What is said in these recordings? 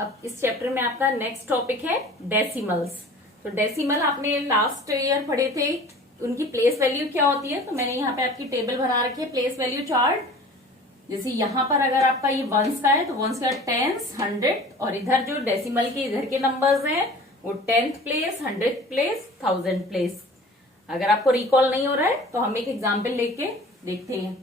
अब इस चैप्टर में आपका नेक्स्ट टॉपिक है डेसिमल्स। तो डेसिमल आपने लास्ट ईयर पढ़े थे, उनकी प्लेस वैल्यू क्या होती है। तो मैंने यहाँ पे आपकी टेबल बना रखी है, प्लेस वैल्यू चार्ट। जैसे यहाँ पर अगर आपका ये वंस का है तो वंस का टेंस, 100, और इधर जो डेसिमल के इधर के नंबर्स हैं वो 10th place, 100th place, 1000 place. अगर आपको रिकॉल नहीं हो रहा है तो हम एक एग्जाम्पल लेके देखते हैं।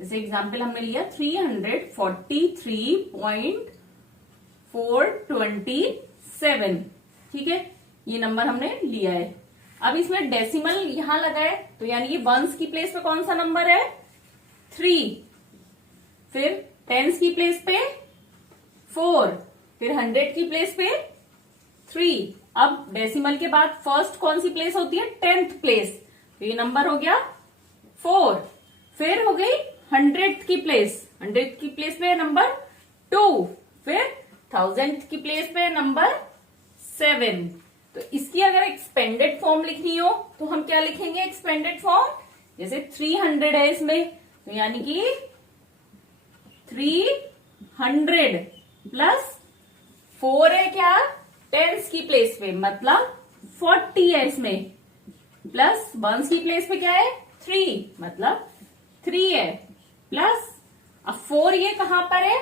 जैसे एग्जाम्पल हमने लिया 343.427, ठीक है, ये नंबर हमने लिया है। अब इसमें डेसिमल यहां लगा है तो यानी कि वंस की प्लेस पे कौन सा नंबर है, 3, फिर टेंस की प्लेस पे 4, फिर 100 की प्लेस पे 3। अब डेसिमल के बाद फर्स्ट कौन सी प्लेस होती है, 10th प्लेस, तो ये नंबर हो गया 4। फिर हो गई 100th की प्लेस, 100th की प्लेस पे नंबर 2, फिर 1000th की प्लेस पे नंबर 7। तो इसकी अगर एक्सपेंडेड फॉर्म लिखनी हो तो हम क्या लिखेंगे एक्सपेंडेड फॉर्म। जैसे 300 है इसमें तो यानी कि 300 प्लस 4 है क्या, टेंस की प्लेस पे, मतलब 40 है इसमें, प्लस वंस की प्लेस पे क्या है 3, मतलब 3 है, प्लस अब 4 ये कहां पर है,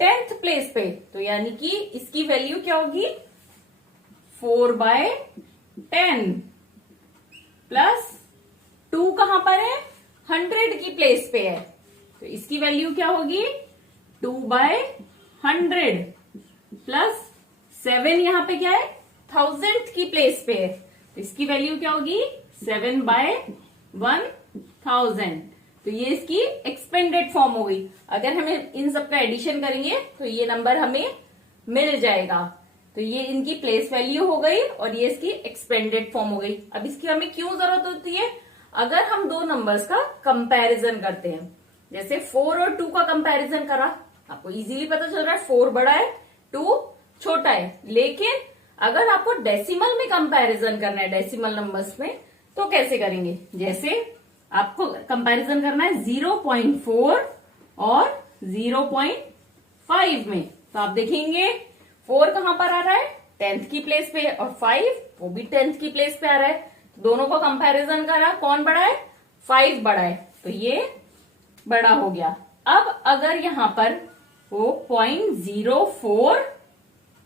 10th प्लेस पे, तो यानी कि इसकी वैल्यू क्या होगी 4/10, प्लस 2 कहां पर है, 100 की प्लेस पे है, तो इसकी वैल्यू क्या होगी 2/100, प्लस 7 यहां पे क्या है 1000th की प्लेस पे है, तो इसकी वैल्यू क्या होगी 7/1000। तो ये इसकी एक्सपेंडेड फॉर्म हो गई। अगर हमें इन सबका एडिशन करेंगे तो ये नंबर हमें मिल जाएगा। तो ये इनकी प्लेस वैल्यू हो गई और ये इसकी एक्सपेंडेड फॉर्म हो गई। अब इसकी हमें क्यों जरूरत होती है, अगर हम दो नंबर्स का कंपैरिजन करते हैं, जैसे 4 और 2 का कंपैरिजन करा, आपको इजीली पता चल रहा है 4 बड़ा है 2 छोटा है। लेकिन अगर आपको डेसिमल में कंपैरिजन करना है, डेसिमल नंबर्स में, तो कैसे करेंगे। जैसे आपको कंपैरिजन करना है 0.4 और 0.5 में, तो आप देखेंगे 4 कहां पर आ रहा है 10th की प्लेस पे और 5 वो भी 10th की प्लेस पे आ रहा है। दोनों को कंपैरिजन करा, कौन बड़ा है 5 बड़ा है, तो ये बड़ा हो गया। अब अगर यहां पर वो 0.04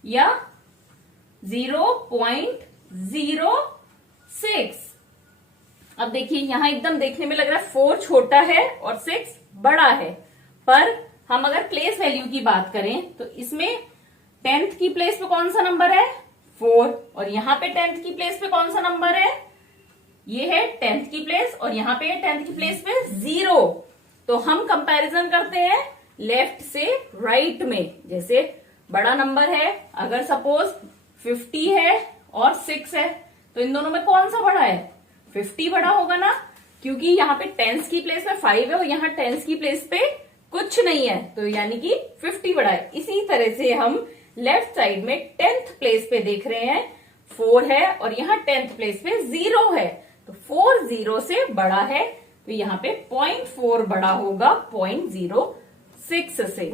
या 0.06, अब देखिए यहां एकदम देखने में लग रहा है 4 छोटा है और 6 बड़ा है, पर हम अगर प्लेस वैल्यू की बात करें तो इसमें 10th की प्लेस पे कौन सा नंबर है 4, और यहां पे 10th की प्लेस पे कौन सा नंबर है, ये है 10th की प्लेस, और यहां पे 10th की प्लेस पे 0। तो हम कंपैरिजन करते हैं लेफ्ट से राइट में। जैसे बड़ा नंबर है, अगर सपोज 50 है और 6 है, तो इन दोनों में कौन सा बड़ा है, 50 बड़ा होगा ना, क्योंकि यहाँ पे 10th की प्लेस पे 5 है और यहाँ 10th की प्लेस पे कुछ नहीं है, तो यानी कि 50 बड़ा है। इसी तरह से हम लेफ्ट साइड में 10th प्लेस पे देख रहे हैं 4 है और यहाँ 10th प्लेस पे 0 है, तो 4 0 से बड़ा है, तो यहाँ पे 0.4 बड़ा होगा 0.06 से।